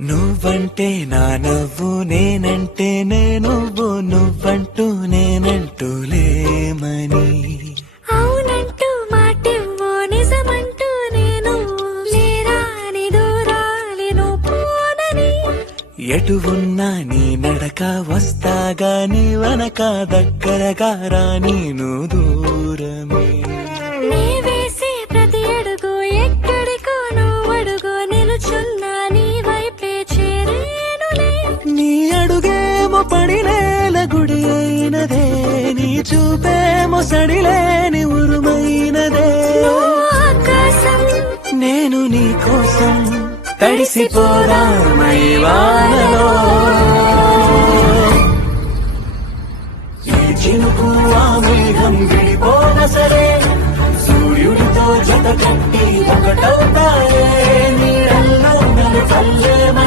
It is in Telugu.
నువ్వంటే నా నవ్వు నేనంటే నువ్వు నువ్వంటూ నేనంటూ లేమని అవునంటూ మాటివ్వు నిజమంటూ నేను లేరాని దూరాలను పోనని ఎటు ఉన్నా నీ నడక వస్తాగా నీ వనక దగ్గరగా రాని నువ్వు దూరమే నీ వేసే ప్రతి అడుగు ఎక్కడికో నువ్వు అడుగు నిలుచున్నా నీ వైపే చేరేనులే నీ అడుగేమో పడినేల గుడి అయినదే నీ చూపేమో సడిలేని ఉరుమైనదే నువ్వు ఆకాశం నేను నీ కోసం తడిసిపోదామై వానలో ఈ చినుకు ఆ మేఘం విడిపోన సరే సూర్యుడితో జత కట్టి ఒకటవుతాయే నీడల్లో నలుపల్లె